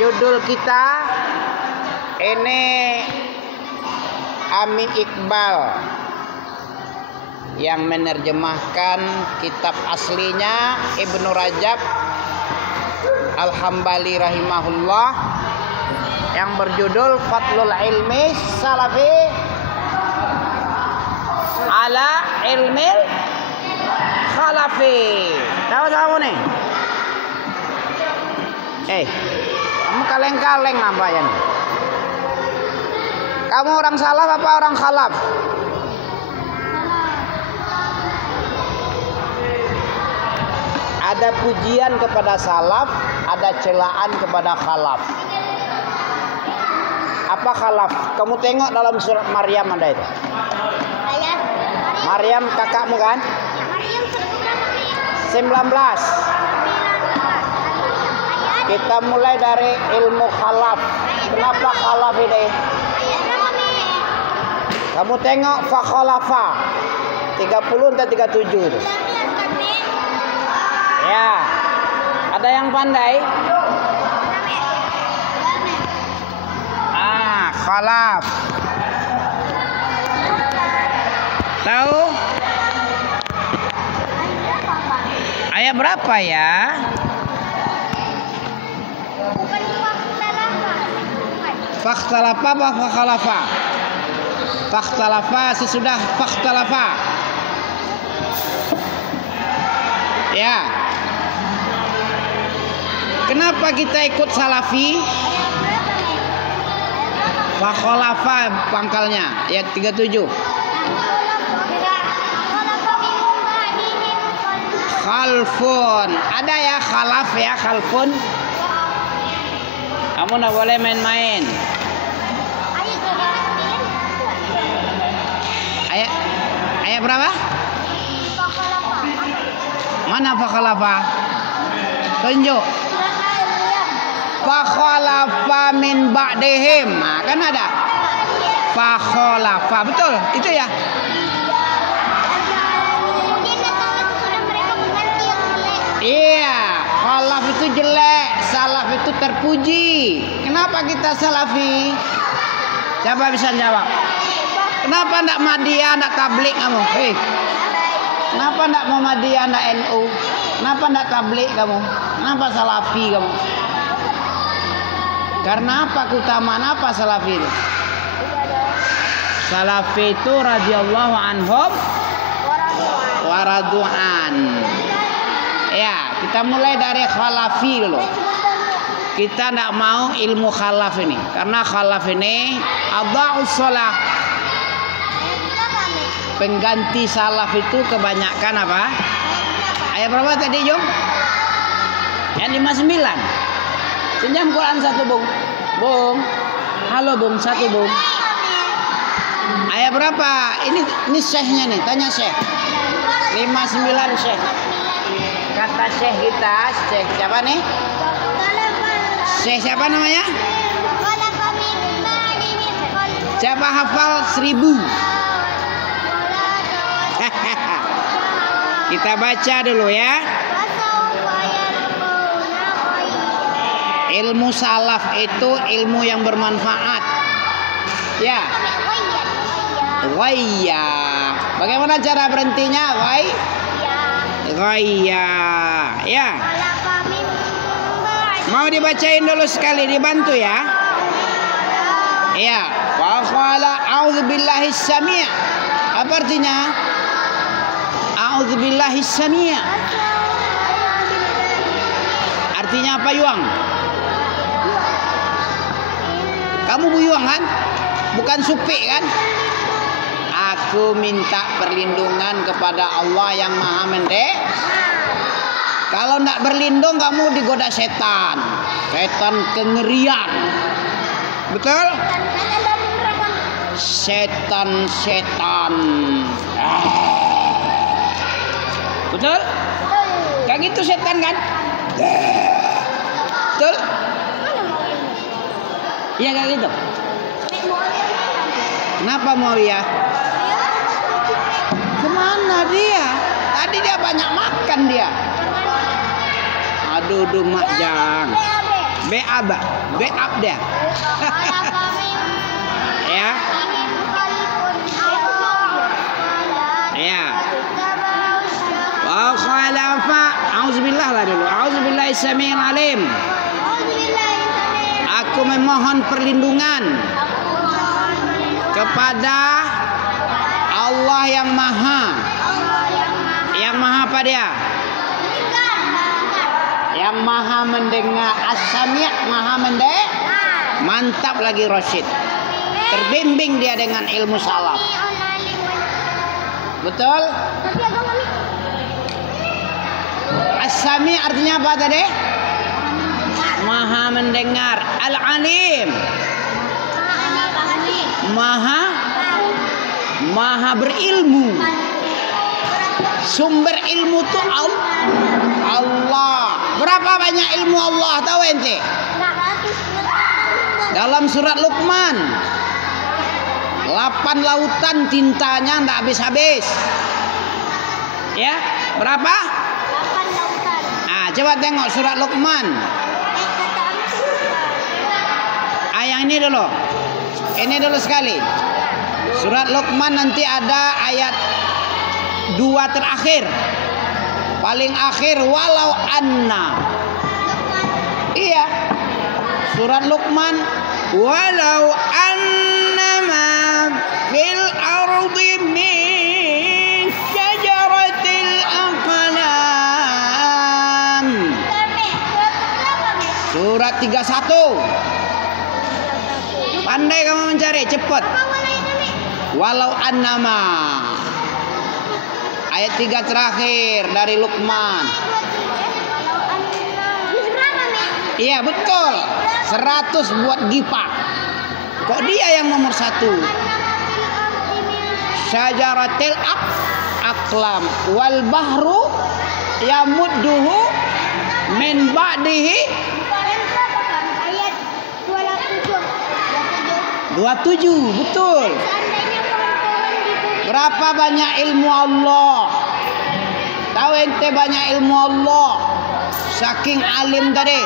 Judul kita ini Ami Iqbal yang menerjemahkan kitab aslinya Ibnu Rajab Al-Hambali rahimahullah yang berjudul Fadlul Ilmi Salafi ala Ilmil Khalafi. Tahu kamu nih? Kamu kaleng-kaleng nampaknya nih. Kamu orang salaf apa orang khalaf? Ada pujian kepada salaf, ada celaan kepada khalaf. Apa khalaf? Kamu tengok dalam surat Maryam ada itu. Maryam kakakmu kan? 19. Kita mulai dari ilmu khalaf. Kenapa khalaf ini? Kamu tengok fa khalafa 30 dan 37 itu. Ya. Ada yang pandai? Khalaf. Tahu? Ayat berapa ya? Fakhtalafa apa fakhalafa? Fakhtalafa sesudah fakhtalafa. Ya. Kenapa kita ikut salafi? Fakhalafa pangkalnya ayat 37. Khalfun. Ada ya khalaf ya khalfun. Kamu nggak boleh main-main. Ayat berapa? Mana fakhalafa? Tunjuk. Fakhalafa min ba'dihim. Nah, kan ada. Fakhalafa. Betul, itu ya. Iya, khalaf itu jelek, salaf itu terpuji. Kenapa kita salafi? Siapa bisa jawab? Kenapa ndak Madiyah, ndak tablik kamu? Kenapa ndak Muhammadiyah, ndak NU? Kenapa ndak tablik kamu? Kenapa salafi kamu? Karena apa? Keutamaan apa salafi itu? Salafi itu radhiyallahu anhum waradu'an. Ya, kita mulai dari khalafi dulu. Kita tidak mau ilmu khalaf ini, karena khalaf ini adha'us shalah. Pengganti salaf itu kebanyakan apa? Ayat berapa tadi, Jung? Ayat 59. Pinjam Quran satu, Bung. Bung. Halo, Bung. Satu, Bung. Ayat berapa? Ini syekhnya nih, tanya syekh. 59 syekh. Kata syekh kita, syekh siapa nih? Syekh siapa namanya? Siapa hafal 1000? Kita baca dulu ya. Ilmu salaf itu ilmu yang bermanfaat. Ya. Waya. Bagaimana cara berhentinya? Waya. Ya. Mau dibacain dulu sekali, dibantu ya. Ya. Wa qala a'udzubillahis sami'. Apa artinya? A'udzubillahis sami'. Artinya apa, Yuang? Kamu buyuang kan? Bukan supik kan? Aku minta perlindungan kepada Allah yang Maha Mendek. Kalau tidak berlindung kamu digoda setan. Setan kengerian. Betul? Setan. Betul? Kayak gitu setan kan? Betul? Iya kayak gitu. Kenapa Muawiyah? Kemana dia? Tadi dia banyak makan dia. Aduh, Mak Jang. Beab dia. Ya. Ya. Wa khalafa, auzubillah lah dulu. Auzubillahi samiil alim. Aku memohon perlindungan kepada Allah yang maha. Yang maha apa dia? Yang maha mendengar. As-sami', maha mendengar. Mantap lagi Rashid. Terbimbing dia dengan ilmu salaf. Betul? As-sami' artinya apa tadi? Maha mendengar. Al-alim, maha berilmu. Sumber ilmu itu Allah. Berapa banyak ilmu Allah tahu ente? Dalam surat Luqman, 8 lautan tintanya ndak habis-habis. Ya, berapa? 8 lautan. Nah, coba tengok surat Luqman. Yang ini dulu. Ini dulu sekali. Surat Luqman nanti ada ayat 2 terakhir. Paling akhir walau anna. Iya. Surat Luqman walau anna ma fil ardi min syajaratil aqlam. Surat 31. Pandai kamu mencari, cepat. Walau annama. Ayat 3 terakhir dari Luqman. Iya betul. 100 buat Gipa. Kok dia yang nomor 1? Syajaratil aqlam wal bahru yamudduhu min ba'dihi 27, betul. Berapa banyak ilmu Allah? Tahu ente banyak ilmu Allah. Saking alim tadi.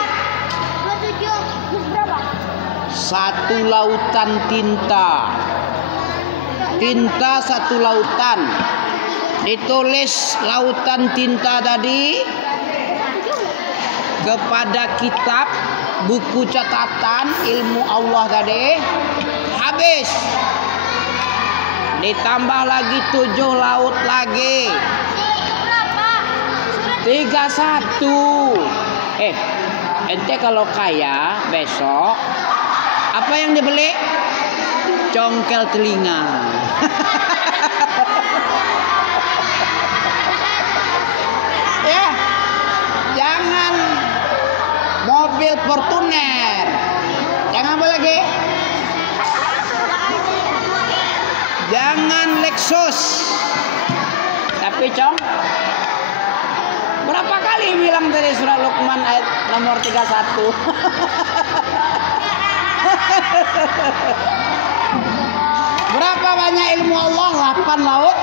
1 lautan tinta. Tinta 1 lautan. Ditulis lautan tinta tadi kepada kitab buku catatan ilmu Allah tadi. Habis. Ditambah lagi 7 laut lagi. 31. Ente kalau kaya besok apa yang dibeli? Congkel telinga. Ya. Jangan mobil Fortuner. Jangan apa lagi? Jangan Lexus. Tapi berapa kali bilang dari surah Luqman ayat nomor 31? Berapa banyak ilmu Allah? 8 laut.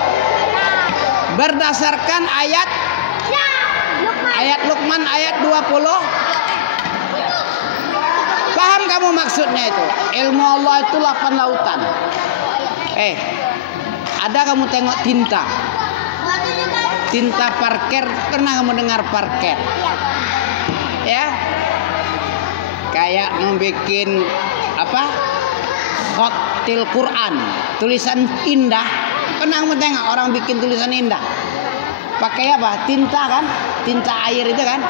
Berdasarkan ayat Luqman ayat 20. Paham kamu maksudnya itu? Ilmu Allah itu 8 lautan. Ada kamu tengok tinta. Tinta parker, pernah kamu dengar parker? Ya. Kayak mau bikin apa? Khotil Quran, tulisan indah. Pernah kamu tengok orang bikin tulisan indah? Pakai apa? Tinta kan? Tinta air itu kan?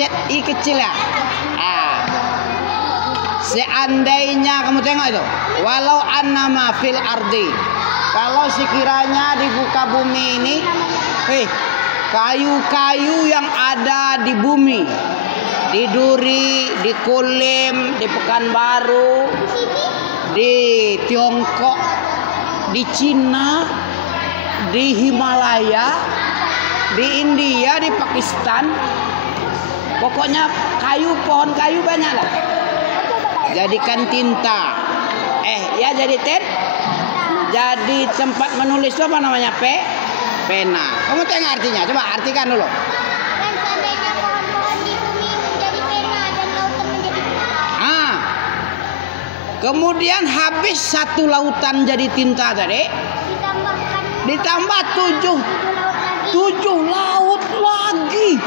Cat i kecil ya. Seandainya kamu tengok itu, walau annama fil ardi, kalau sekiranya di muka bumi ini, kayu-kayu yang ada di bumi, di Duri, di Kulim, di Pekanbaru, di Tiongkok, di Cina, di Himalaya, di India, di Pakistan, pokoknya kayu, pohon kayu banyak lah. Jadikan tinta. Ya jadi jadi tempat menulis itu apa namanya? Pena. Kamu tengok artinya, coba artikan dulu. Kemudian habis satu lautan jadi tinta tadi, ditambah tujuh laut lagi.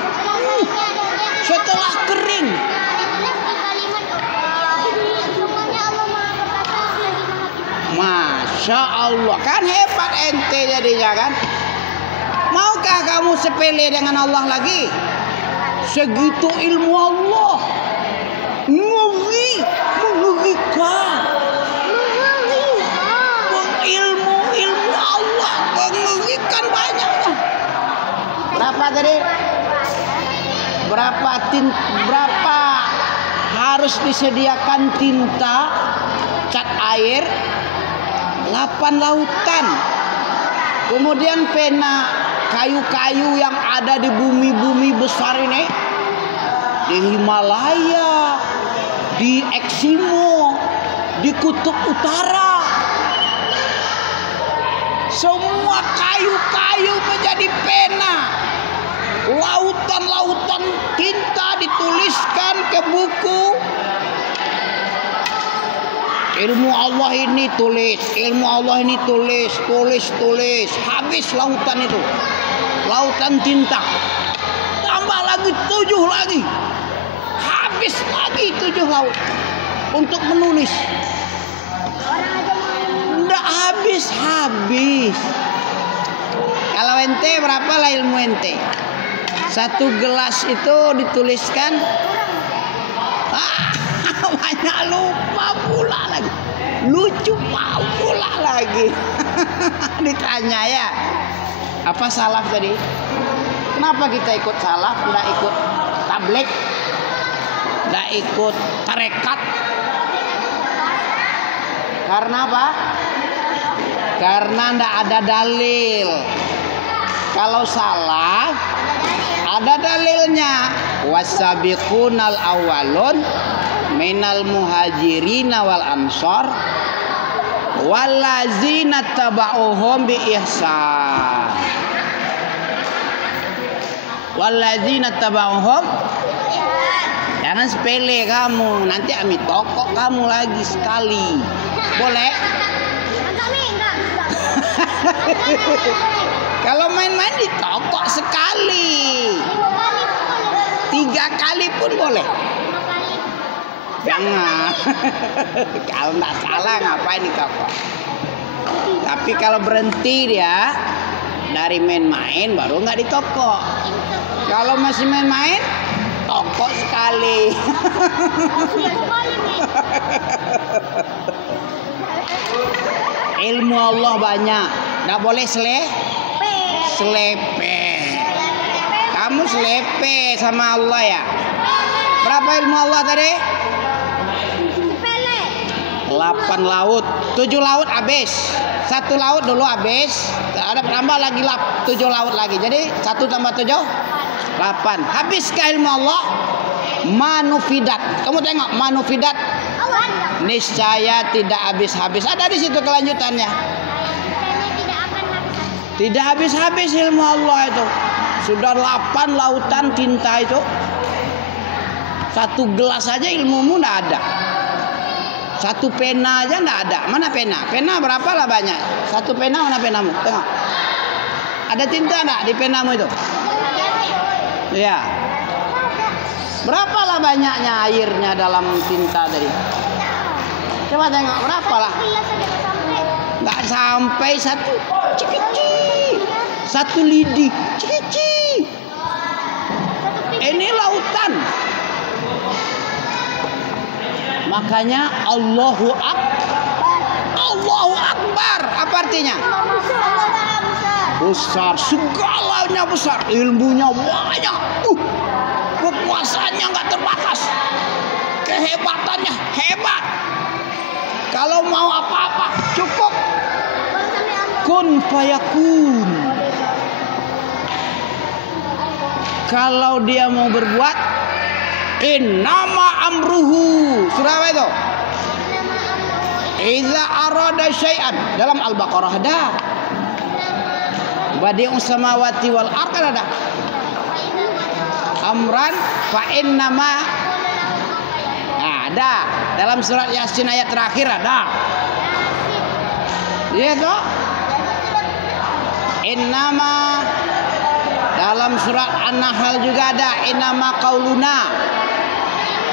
Setelah kering. Masya Allah, kan hebat ente jadinya kan. Maukah kamu sepele dengan Allah lagi? Segitu ilmu Allah, mengerikan. Ilmu Allah mengerikan banyaknya. Berapa tadi? Berapa harus disediakan tinta, cat air? 8 lautan. Kemudian pena kayu-kayu yang ada di bumi-bumi besar ini, di Himalaya, di Eksimo, di Kutub Utara, semua kayu-kayu menjadi pena. Lautan-lautan tinta dituliskan ke buku. Ilmu Allah ini tulis, ilmu Allah ini tulis. Habis lautan itu, lautan tinta. Tambah lagi 7 lagi, habis lagi 7 laut untuk menulis. Nggak habis. Kalau ente berapa lah ilmu ente? 1 gelas itu dituliskan. Banyak lupa pula lagi. Lucu pula lagi. Ditanya ya, apa salaf tadi? Kenapa kita ikut salaf? Nggak ikut tabligh, nggak ikut tarekat? Karena apa? Karena nggak ada dalil. Kalau salaf ada dalilnya. Wasabiqunal awwalun minal muhajirina wal ansor wallazina taba'uhum bi ihsan. Wallazina taba'uhum, jangan sepele kamu, nanti ami tokok kamu lagi sekali. Boleh? Kalau main-main di tokok sekali, 3 kali pun boleh. Jangan. Kalau nggak salah ngapain di tokok. Tapi kalau berhenti dia dari main-main baru nggak di tokok. Kalau masih main-main, tokok sekali. Ilmu Allah banyak, nggak boleh selepe. Kamu selepe sama Allah ya. Berapa ilmu Allah tadi? 8 laut, 7 laut habis. 1 laut dulu habis. Ada tambah lagi 7 laut lagi. Jadi 1 tambah 7, 8. Habiskah ilmu Allah? Manufidat. Kamu tengok manufidat. Niscaya tidak habis-habis. Ada di situ kelanjutannya. Tidak habis-habis ilmu Allah itu. Sudah 8 lautan tinta itu. 1 gelas aja ilmumu nggak ada. 1 pena aja nggak ada. Mana pena? Pena berapa lah banyak? 1 pena, mana penamu? Tengok. Ada tinta nggak di penamu itu? Ya. Berapa lah banyaknya airnya dalam tinta tadi? Coba tengok berapa lah? Nggak sampai 1 cikici. 1 lidi cikici. Ini lautan. Makanya Allahu Akbar. Apa artinya? Besar, segalanya besar, ilmunya banyak, kekuasaannya nggak terbatas, kehebatannya hebat. Kalau mau apa-apa cukup kun fayakun. Kalau dia mau berbuat, innama amruhu. Surah apa itu? Iza arada syai'an. Dalam Al-Baqarah ada. Badi'us samawati wal ardh ada. Amran fa innama. Nah, Ada. Dalam surat Yasin ayat terakhir ada. Iya toh? Innama, dalam surat An-Nahl juga ada, innama qauluna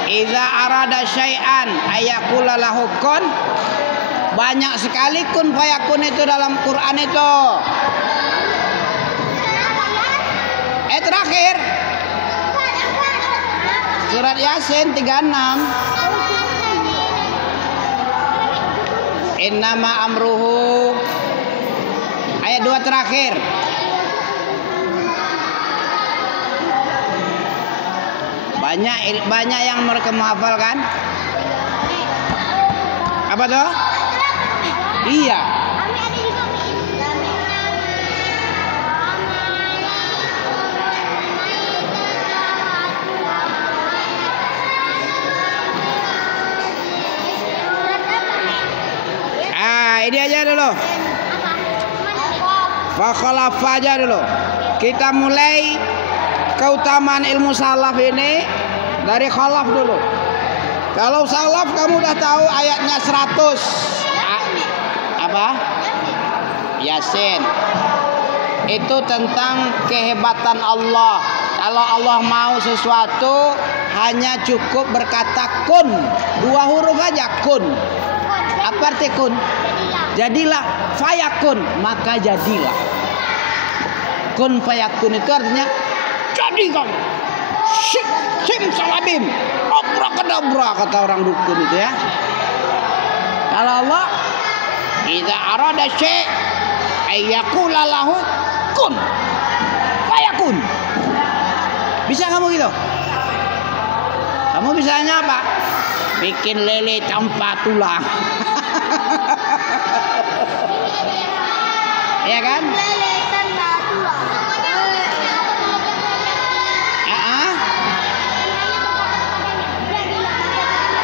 idza arada syai'an ayaqula lahu kun. Banyak sekali kun fayakun itu dalam Quran itu. Terakhir surat Yasin 36. Innama amruhu ayat 2 terakhir. Banyak yang mereka menghafalkan. Apa tuh? Iya. Ini aja dulu. Fakhalaf aja dulu. Kita mulai keutamaan ilmu salaf ini dari khalaf dulu. Kalau salaf kamu udah tahu ayatnya 100. Apa? Yasin. Itu tentang kehebatan Allah. Kalau Allah mau sesuatu hanya cukup berkata kun. 2 huruf aja kun. Apa arti kun? Jadilah, fayakun, maka jadilah. Kun fayakun itu artinya jadi kamu. Simsalabim, abrakadabra kata orang dukun itu ya. Kalau Allah, idza arada syai' ayyaqula lahu kun fayakun. Bisa kamu gitu? Kamu bisanya apa? Bikin lele tanpa tulang. Ya kan?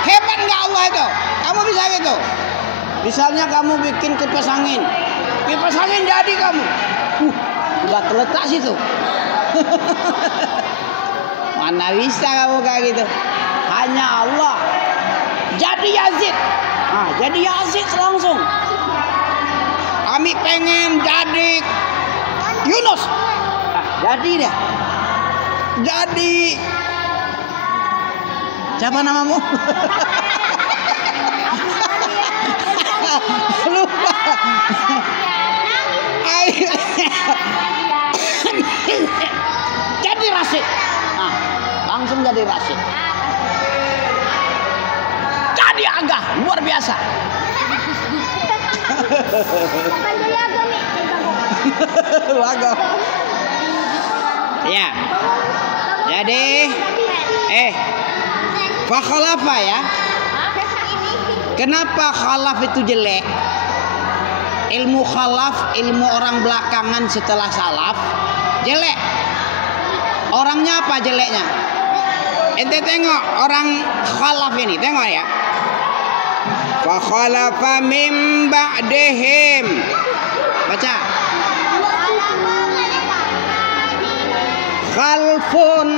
Hebat nggak Allah itu? Kamu bisa gitu? Misalnya kamu bikin kipas angin jadi kamu. Udah terletak situ. Mana bisa kamu kayak gitu? Hanya Allah. Jadi Yazid. Jadi Yazid langsung. Kami pengen jadi Yunus. Jadi deh. Jadi. Siapa namamu? Lupa. Jadi Rasid. Langsung jadi Rasid. Jadi Agah, luar biasa. Agah. Ya. Jadi fa khalafa ya. Kenapa khalaf itu jelek? Ilmu khalaf, ilmu orang belakangan setelah salaf jelek. Orangnya apa jeleknya? Ente tengok orang khalaf ini, tengok ya. Fa khalafa mim ba'dihim. Baca. Khalfun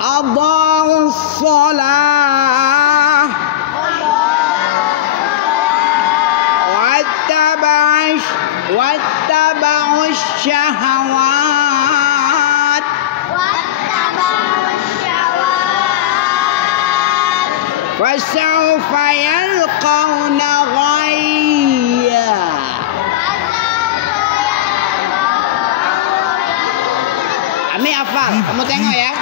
adha'us shalah wattaba'us syahawat fasawfa yalqawna ghayya. Ami hafal, kamu tengok ya.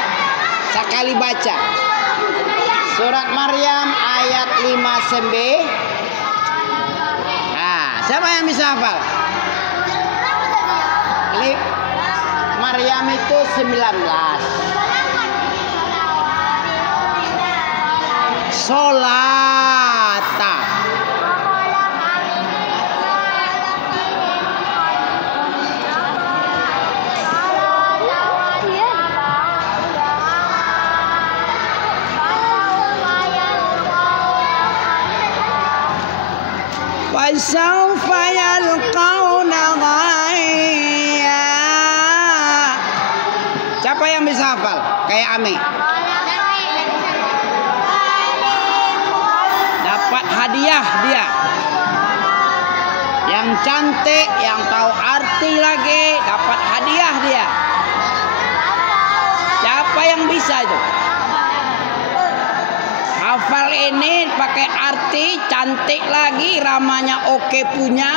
Sekali baca. Surat Maryam ayat 59. Siapa yang bisa hafal? Maryam itu 19. Solata. Fasawfa yalqawna ghayya. Siapa yang bisa hafal? Kayak Ami. dapat hadiah dia. Yang cantik, yang tahu arti lagi, dapat hadiah dia. Siapa yang bisa itu? Hafal ini pakai arti, cantik lagi, ramanya oke punya,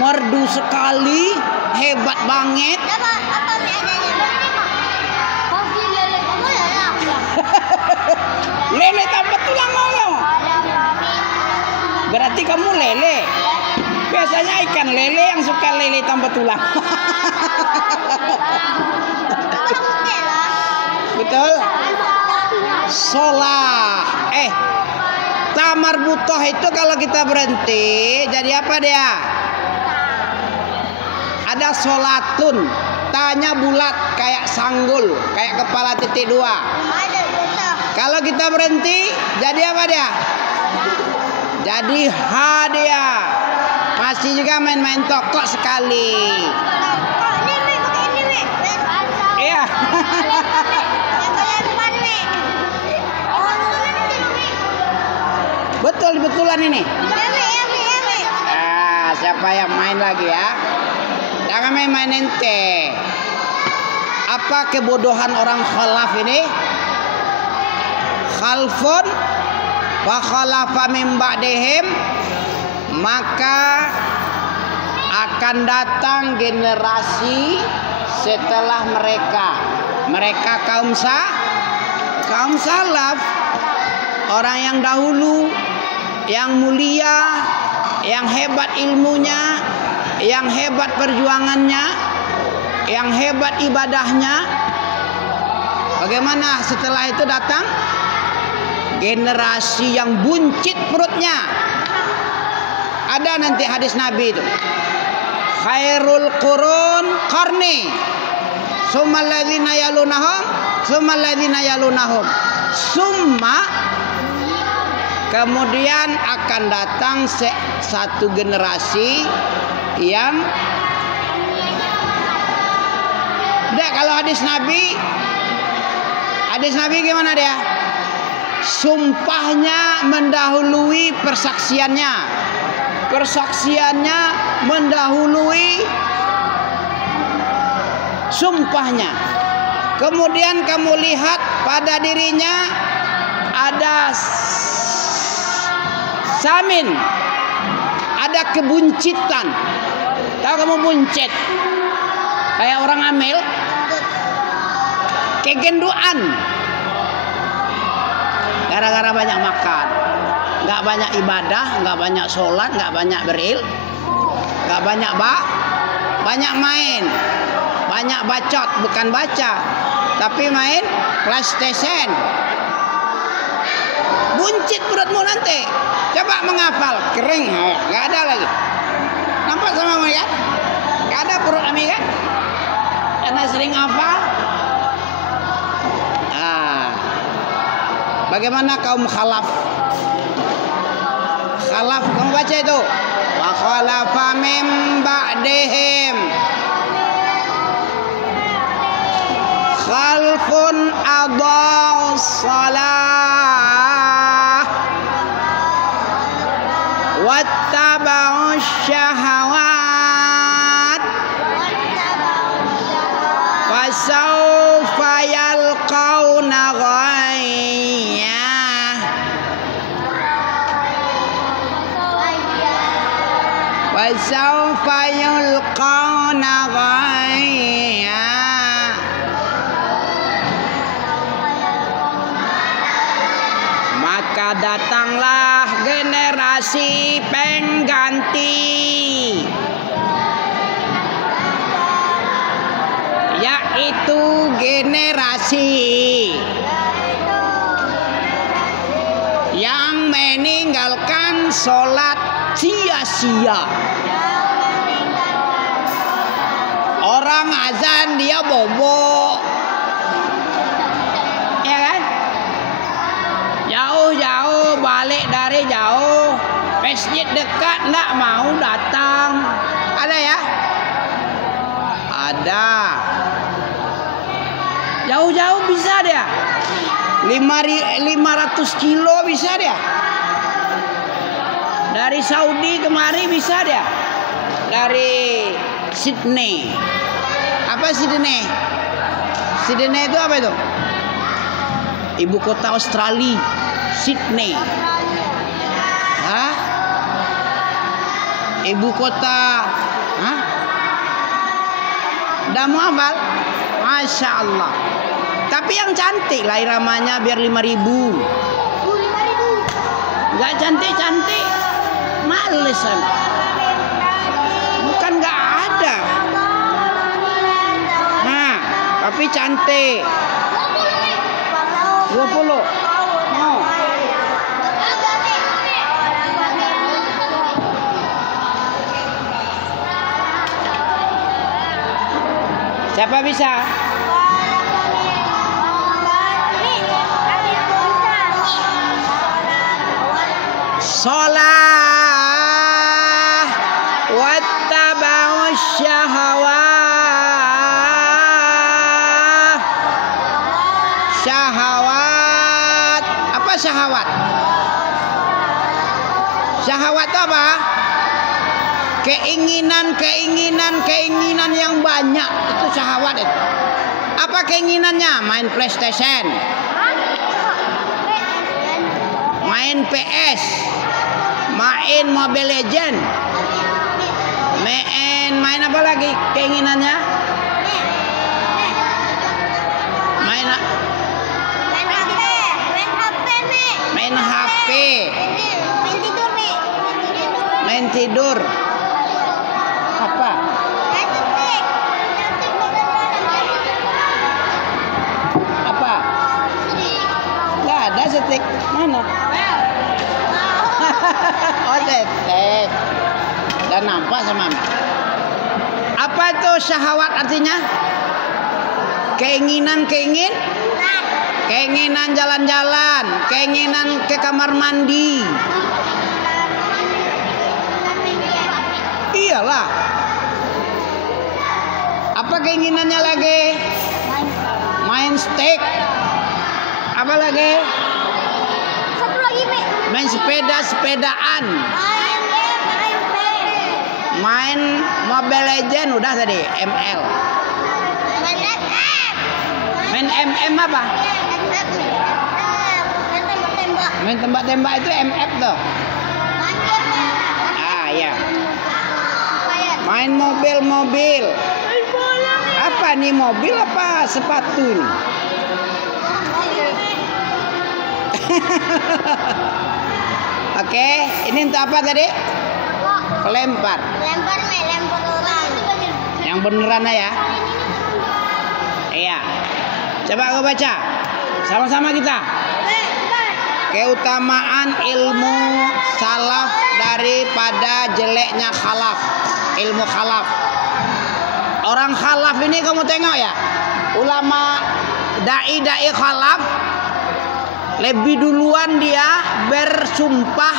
merdu sekali, hebat banget. Lele tambah tulang ngomong. Berarti kamu lele. Biasanya ikan lele yang suka lele tambah tulang. Betul? Sholah. Tamar butoh itu kalau kita berhenti jadi apa dia? Ada sholatun. Tanya bulat kayak sanggul, kayak kepala titik dua. Kalau kita berhenti jadi apa dia? Jadi ha dia. Masih juga main-main tokok sekali. Iya. Betul-betulan ini. Siapa yang main lagi ya? Jangan main-main ente. Apa kebodohan orang khalaf ini? Khalfun wa khalafa min ba'dihim, maka akan datang generasi setelah mereka. Mereka kaum salaf, orang yang dahulu, yang mulia, yang hebat ilmunya, yang hebat perjuangannya, yang hebat ibadahnya. Bagaimana setelah itu datang generasi yang buncit perutnya? Ada nanti hadis Nabi itu. Khairul qurun qarni, summa alladzina yalunahum, summa alladzina yalunahum. Summa, kemudian akan datang satu generasi yang kalau hadis Nabi gimana dia? Sumpahnya mendahului persaksiannya. Persaksiannya mendahului sumpahnya. Kemudian kamu lihat pada dirinya ada samin, ada kebuncitan. Tahu kamu buncit? Kayak orang hamil, kegenduan. Gara-gara banyak makan, nggak banyak ibadah, nggak banyak sholat, nggak banyak nggak banyak main, banyak bacot, bukan baca, tapi main PlayStation. Buncit perutmu nanti. Coba menghafal, kering, nggak ada lagi. Nampak sama kamu kan? Nggak ada perut kami kan? Karena sering hafal. Bagaimana kaum khalaf? Khalaf, kamu baca itu. Wa khalafa min ba'dihim khalfun adha'us shalah wattaba'us syahawat fasawfa yalqawna wasawfa yulqawna ghayya. Maka datanglah generasi pengganti, yaitu generasi yang meninggalkan sholat sia-sia. Orang azan dia bobo, ya kan? Jauh-jauh balik dari jauh, masjid dekat nggak mau datang. Ada ya? Ada. Jauh-jauh bisa dia. 500 kilo bisa dia. Dari Saudi kemari bisa dia. Dari Sydney. Apa Sydney? Sydney itu apa itu? Ibu kota Australia. Sydney. Hah? Ibu kota. Hah? Udah mau hafal? Masya Allah. Tapi yang cantik lah iramanya biar 5.000. 5.000. Gak cantik-cantik. Malesan. Bukan gak ada. Nah, tapi cantik. 20. Oh. Siapa bisa? Sholat wattaba'u syahawat. Syahawat. Apa syahwat? Syahwat itu apa? Keinginan yang banyak, itu syahwat itu. Apa keinginannya? Main PlayStation, main PS, main Mobile Legend, main apa lagi keinginannya? Main HP, main tidur. Apa? Apa? Nggak ada setik. Mana? Oh, setik. Dan nampak sama. Apa itu syahwat artinya? Keinginan jalan-jalan, keinginan ke kamar mandi. Iyalah. Apa keinginannya lagi? Main steak. Apa lagi? Satu lagi, main sepedaan. Main Mobile Legend udah tadi, ML. Main MM apa? Main tembak-tembak itu MF tuh. Ah ya. Main mobil. Apa nih, mobil apa sepatu nih? Oke, ini untuk apa tadi? Pelempar. Lempar orang. Yang beneran ya? Iya. Coba kau baca. Sama-sama kita. Keutamaan ilmu salaf daripada jeleknya khalaf. Ilmu khalaf. Orang khalaf ini kamu tengok ya. Ulama dai khalaf lebih duluan dia bersumpah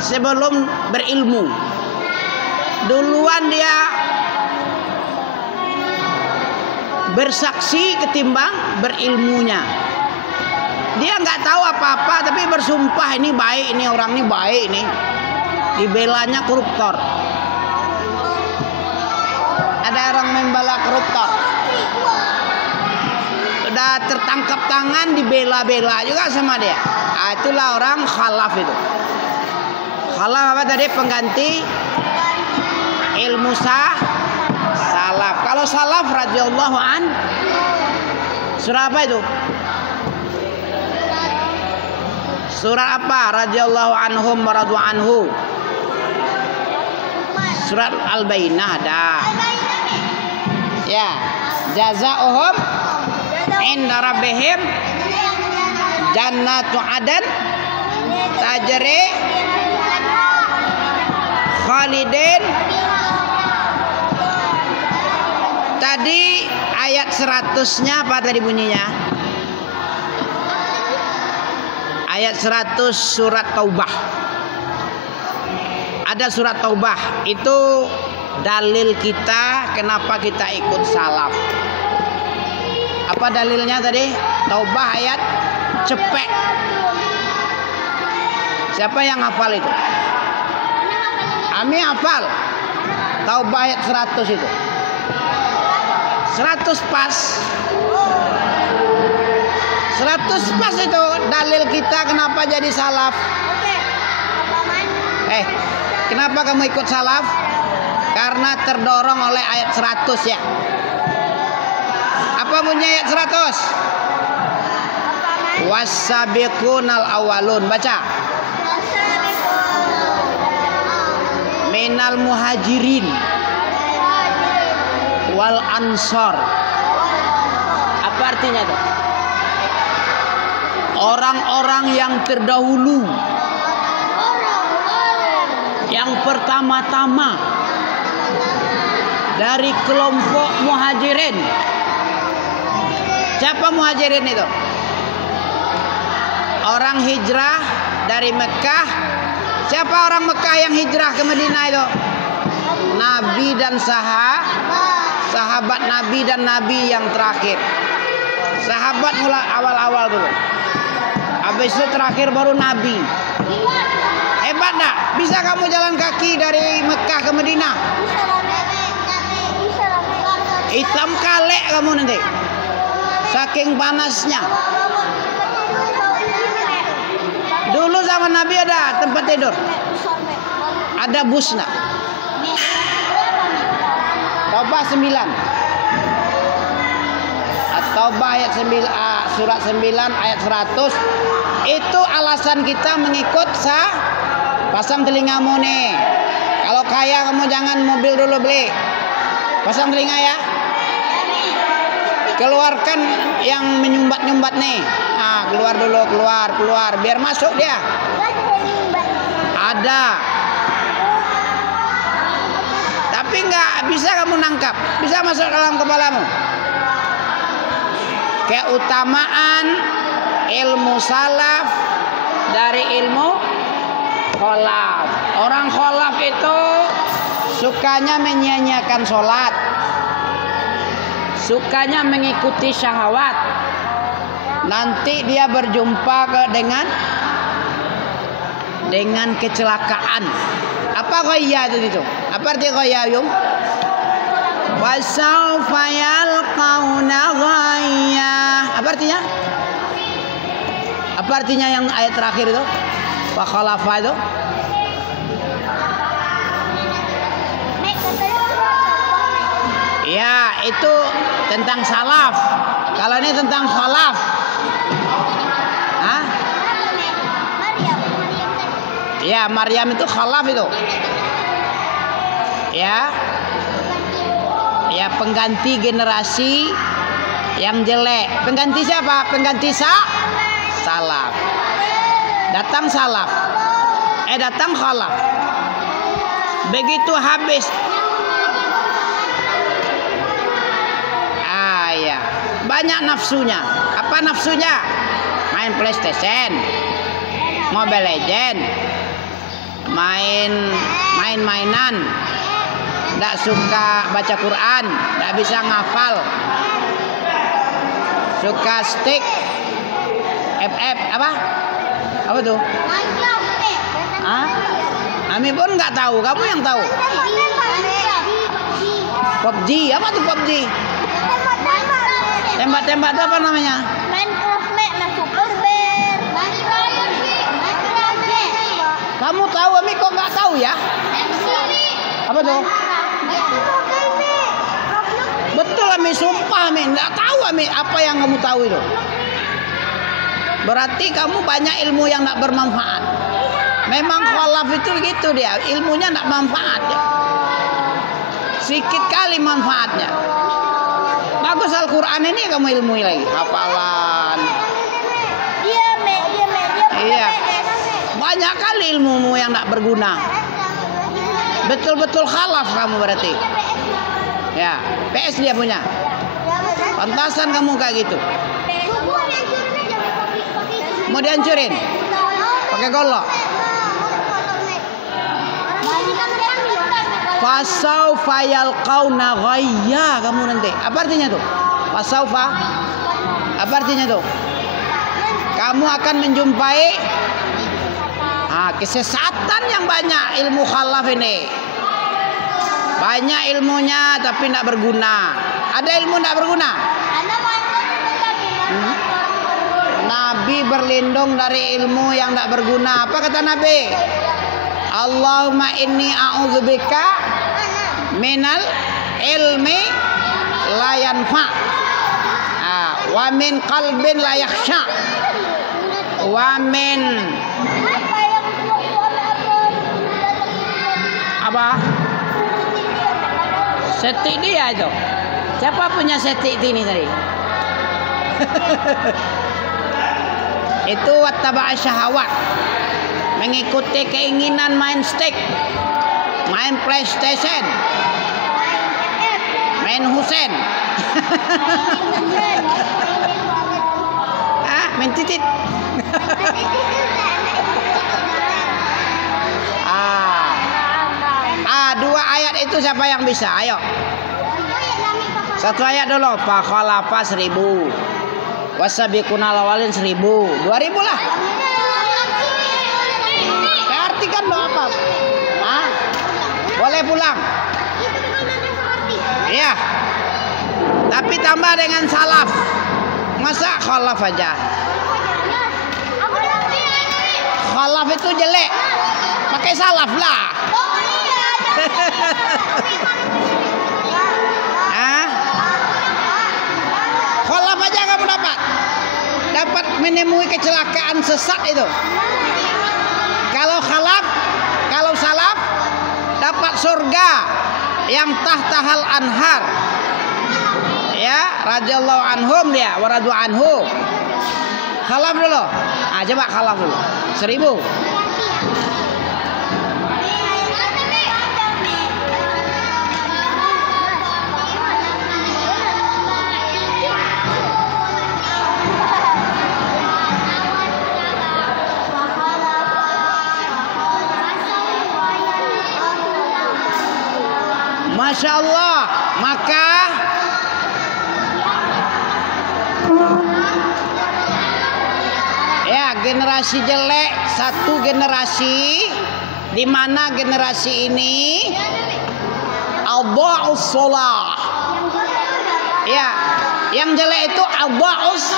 sebelum berilmu. Duluan dia bersaksi ketimbang berilmunya. Dia nggak tahu apa-apa tapi bersumpah ini baik, ini orang ini baik, ini dibelanya koruptor. Ada orang membela koruptor, udah tertangkap tangan dibela-bela juga sama dia. Nah, itulah orang khalaf itu. Khalaf apa tadi? Pengganti ilmu salaf. Kalau salaf radhiyallahu an, surah apa itu? Surat apa? Radhiyallahu anhum wa radu anhu. Surat Al-Bayyinah ada. Ya, jazaohum inda rabbihim jannatu adan tajri khalidin. Tadi ayat 100-nya apa tadi bunyinya? Ayat 100 surat Taubah. Ada surat Taubah. Itu dalil kita kenapa kita ikut salaf. Apa dalilnya tadi? Taubah ayat cepek. Siapa yang hafal itu? Ami hafal. Taubah ayat 100 itu. 100 pas. 100 pas itu dalil kita kenapa jadi salaf. Kenapa kamu ikut salaf? Karena terdorong oleh ayat 100 ya. Apa bunyi ayat 100? Wasabiqunal awalun. Baca. Minal muhajirin wal ansor. Apa artinya itu? Orang-orang yang terdahulu, yang pertama-tama dari kelompok muhajirin. Siapa muhajirin itu? Orang hijrah dari Mekah. Siapa orang Mekah yang hijrah ke Madinah itu? Nabi dan sahabat Nabi dan Nabi yang terakhir. Sahabat mulai awal-awal dulu. Habis itu terakhir baru Nabi. Hebat tak? Bisa kamu jalan kaki dari Mekah ke Madinah? Hitam kalek kamu nanti. Saking panasnya. Dulu zaman Nabi ada tempat tidur. Ada busna. Taubah 9. Taubah ayat 9, surat 9 ayat 100. Itu alasan kita mengikut pasang telingamu nih. Kalau kaya kamu jangan mobil dulu beli. Pasang telinga ya. Keluarkan yang menyumbat-nyumbat nih. Keluar dulu, keluar biar masuk dia. Ada. Tapi nggak bisa kamu nangkap. Bisa masuk dalam kepalamu. Keutamaan ilmu salaf dari ilmu kholaf. Orang kholaf itu sukanya menyia-nyiakan sholat, sukanya mengikuti syahwat. Nanti dia berjumpa dengan kecelakaan. Apa ghayya itu? Apa arti ghayya yum? Wasaufa yalqauna ghayya. Apa artinya? Apa artinya yang ayat terakhir itu? Wa khalafa itu? Ya, itu tentang salaf. Kalau ini tentang khalaf. Hah? Ya, Maryam itu khalaf itu. Ya. Ya, pengganti generasi yang jelek. Pengganti siapa? Pengganti salaf. Datang salaf. Datang khalaf. Begitu habis. Ya. Banyak nafsunya. Apa nafsunya? Main PlayStation, Mobile Legend, main-mainan. Tidak suka baca Quran, tidak bisa ngafal. Suka stick, FF apa? Apa tuh? Kami pun nggak tahu, kamu yang tahu. PUBG, apa tuh PUBG? Tembak-tembak itu apa namanya? Kamu tahu, Ami kok nggak tahu ya? Apa tuh? Betul Ami, sumpah Ami, nggak tahu Ami apa yang kamu tahu itu. Berarti kamu banyak ilmu yang nggak bermanfaat. Memang khalaf itu gitu dia, ilmunya nggak manfaat ya. Sedikit kali manfaatnya. Bagus Al-Quran ini kamu ilmu lagi, hafalan. Iya. Banyak kali ilmumu yang nggak berguna. Betul-betul khalaf kamu berarti. Ya, PS dia punya. Pantasan kamu kayak gitu. Mau dihancurin? Pakai golok. Fasaufa yalqauna ghayya kamu nanti. Apa artinya tuh? Fasaufa. Apa artinya tuh? Kamu akan menjumpai Kesesatan yang banyak ilmu khalaf ini. Banyak ilmunya tapi tidak berguna. Ada ilmu tidak berguna? Nabi berlindung dari ilmu yang tidak berguna. Apa kata Nabi? Allahumma inni a'udzubika minal ilmi la yanfa' wa min qalbin la yakhsha wa min apa? Setik dia itu. Siapa punya setik ini tadi? Itu wattaba' syahawat. Mengikuti keinginan main stick, main PlayStation, main Husen. Main titit. Dua ayat itu siapa yang bisa? Ayo. Satu ayat dulu. Fa khalafa 1000. Wasabiqunal awalin 1000. 2000 lah. Saya artikan dong apa? Boleh pulang. Iya. Tapi tambah dengan salaf. Masa khalaf aja? Khalaf itu jelek. Pakai salaf lah. Khalaf aja kamu dapat menemui kecelakaan sesat itu. Kalau khalaf, kalau salaf dapat surga yang tahtahal anhar. Ya, radhiyallahu anhum dia, waradu anhu. Khalaf dulu. Coba khalaf dulu. 1000. Masya Allah, maka ya generasi jelek satu generasi di mana generasi ini adha'us shalah. Ya, yang jelek itu adha'us,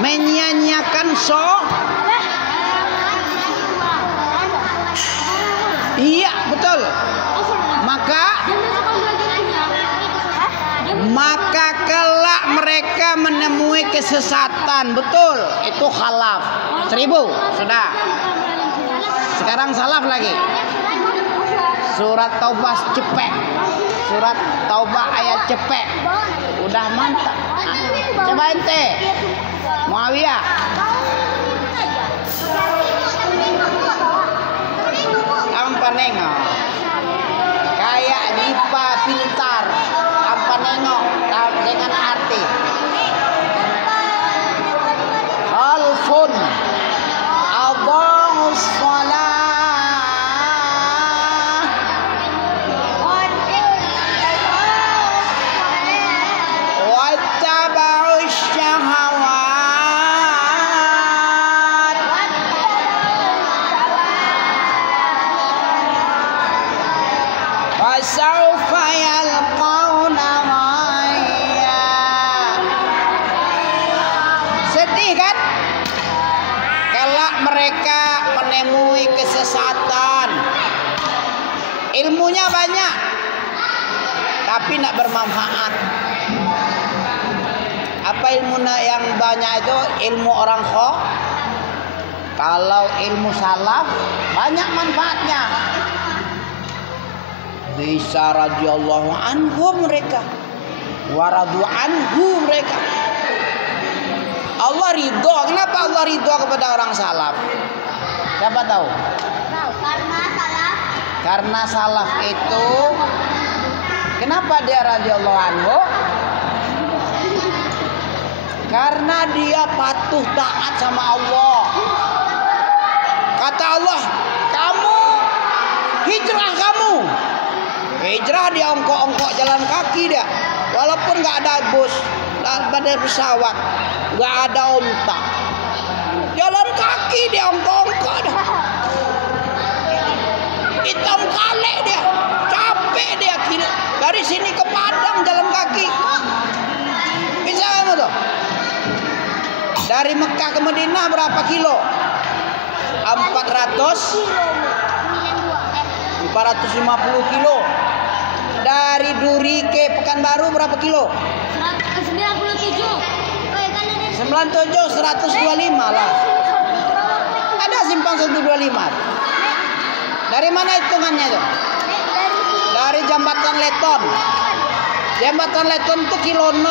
menyanyiakan Iya, betul. Maka kelak mereka menemui kesesatan. Betul, itu khalaf. 1000 sudah. Sekarang salaf lagi. Surat Taubah cepek. Surat Taubah ayat cepek. Udah mantap. Coba ente Muawiyah. Ampa nengok. Kayak Dipa pintar. Ampa nengok dengan arti. Khalfun adha'us shalah wattaba'us syahawat fasawfa yalqawna ghayya. Sedih kan? Kelak mereka menemui kesesatan. Ilmunya banyak tapi tidak bermanfaat. Apa ilmu yang banyak itu? Ilmu orang kho. Kalau ilmu salaf banyak manfaatnya. Bisa radhiyallahu anhu mereka, waradu anhu mereka. Allah ridho. Kenapa Allah ridho kepada orang salaf? Siapa tahu? Karena salaf itu, kenapa dia radhiyallahu anhu? Karena dia patuh taat sama Allah. Kata Allah, kamu hijrah kamu. Hijrah dia ongkok-ongkok jalan kaki dia. Walaupun nggak ada bus, nggak ada pesawat, nggak ada unta. Jalan kaki dia ongkok-ongkok dah. Hitam kali dia, capek dia. Dari sini ke Padang jalan kaki. Bisa kamu tuh? Dari Mekah ke Madinah berapa kilo? 450 kilo. Dari Duri ke Pekanbaru berapa kilo? 97. 97, 125 lah. Ada simpang 125. Dari mana hitungannya tuh? Dari Jembatan Leton. Jembatan Leton itu kilo 0.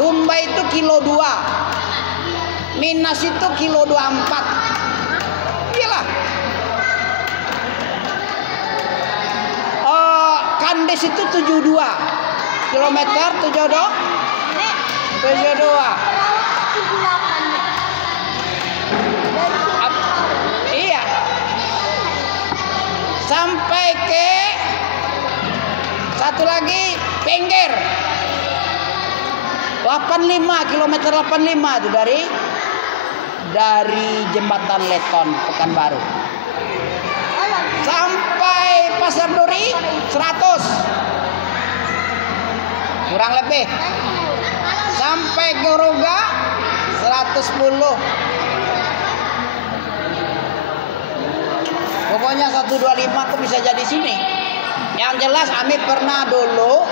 Rumba itu kilo 2. Minas itu kilo 24. Iyalah. Kandes itu 72 kilometer, 72. Iya. Sampai ke satu lagi Pengger. 85 kilometer 85 itu dari Jembatan Leton Pekanbaru. Sampai Pasar Duri 100. Kurang lebih. Sampai Goroga 110. Pokoknya 125 aku bisa jadi sini. Yang jelas Ami pernah dulu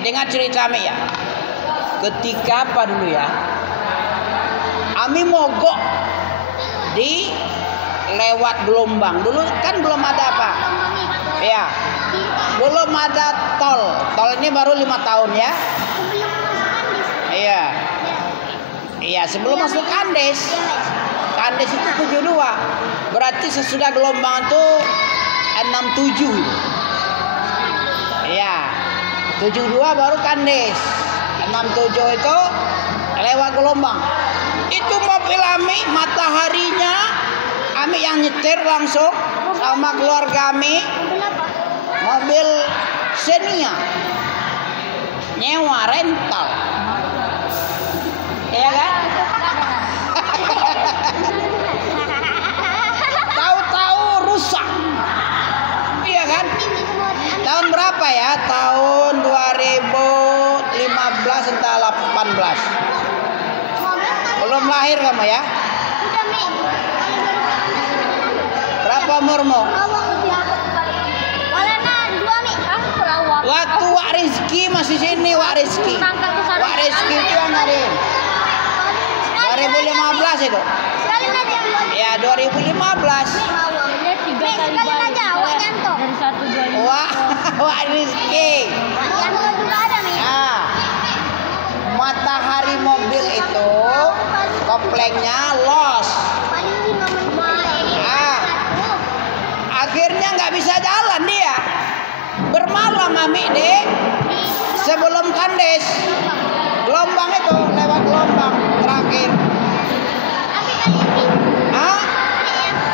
dengar cerita Ami ya. Ketika apa dulu ya? Ami mogok di lewat gelombang. Dulu kan belum ada apa? Ya. Belum ada tol. Tol ini baru 5 tahun ya. Iya. Iya, sebelum masuk Kandes. Kandes itu 72. Berarti sesudah gelombang itu 67. Iya. 72 baru Kandes. 67 itu lewat gelombang. Itu mobil Ami, mataharinya Ami yang nyetir langsung sama keluarga Ami. Mobil Xenia. Nyewa rental. Iya kan? Tahu-tahu rusak. Iya kan? Tahun berapa ya? Tahun 2015 entah 18. Belum lahir kamu ya? Berapa umurmu? Waktu Wak Rizky masih sini, Wak Rizky. Wak Rizky itu yang hari 2015 itu. Ya 2015. Wak Rizky. Nah, matahari mobil itu koplengnya los. Nah, akhirnya nggak bisa jalan dia. Bermalam Ami deh sebelum Kandes. Gelombang itu lewat gelombang terakhir.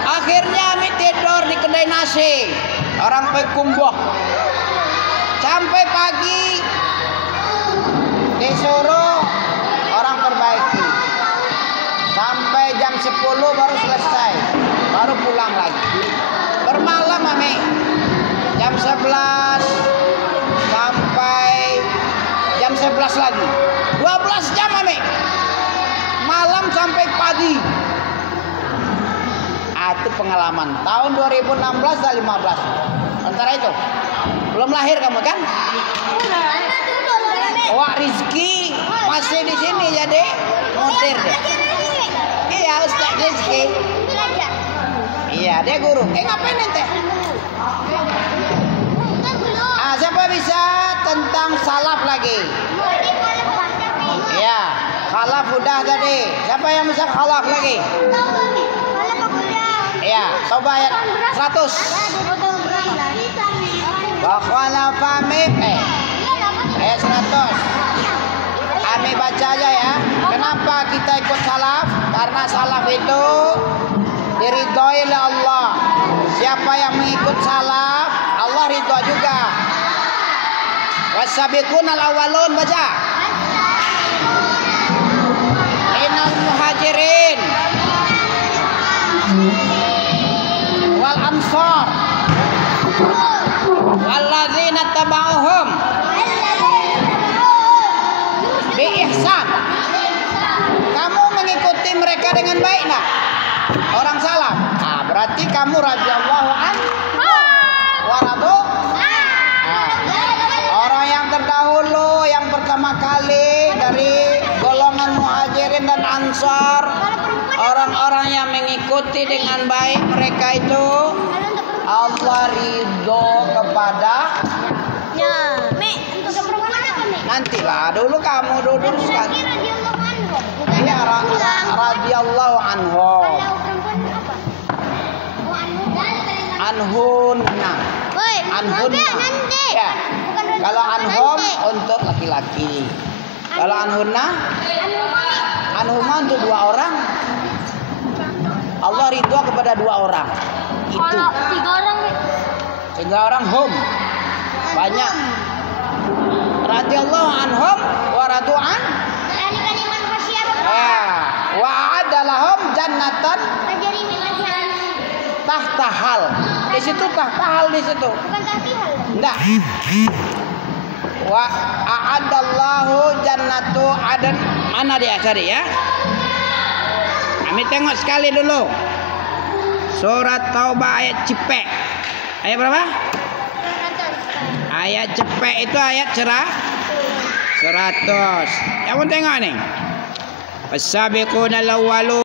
Akhirnya Ami tidur di kedai nasi orang Pekumboh sampai pagi disuruh orang perbaiki sampai jam 10 baru selesai, baru pulang lagi. Bermalam Ami jam 11 sampai jam 11 lagi 12 jam Ami, malam sampai pagi. Itu pengalaman tahun 2016 dan 15. Antara itu belum lahir kamu kan? Wak Rizky masih di sini jadi mutir deh. Iya, Ustaz Rizky. Iya, dia guru. Ngapain ente? Siapa bisa tentang salaf lagi? Iya, khalaf udah tadi. Siapa yang bisa khalaf lagi? Ya, coba ayat 100. Wa khalafa ayat 100. Ami baca aja ya. Kenapa kita ikut salaf? Karena salaf itu diridhoi oleh Allah. Siapa yang mengikut salaf, Allah ridho juga. Wasabiqunal awwalun, baca. Minal muhajirin baik nak? Orang salaf. Nah, berarti kamu radhiyallahu anhu wa radu. Orang yang terdahulu, yang pertama kali dari golongan Muhajirin dan Ansar, orang-orang yang mengikuti dengan baik mereka itu Allah ridho kepada. Nantilah, dulu kamu duduk sekali. Iya, radhiyallahu anhum. Anhunna. Anhunna. Ya. Kalau anhum untuk laki-laki. Kalau anhunna, anhuma untuk dua orang. Allah ridho kepada dua orang. Itu. Kalau 3 orang, 3 orang hum. Banyak. Radhiyallahu anhum wa radu'an. Wa a'adda lahum jannatan tahtahal. Di situ tahtahal di situ. bukan tahtihal. Enggak. Wa a'addallahu jannatu adan. Mana dia cari ya? Kami tengok sekali dulu. Surat Taubah ayat cepek. Ayat berapa? Ayat cepek itu ayat cerah 100. Kamu tengok nih. As-sabiquna al-awwalun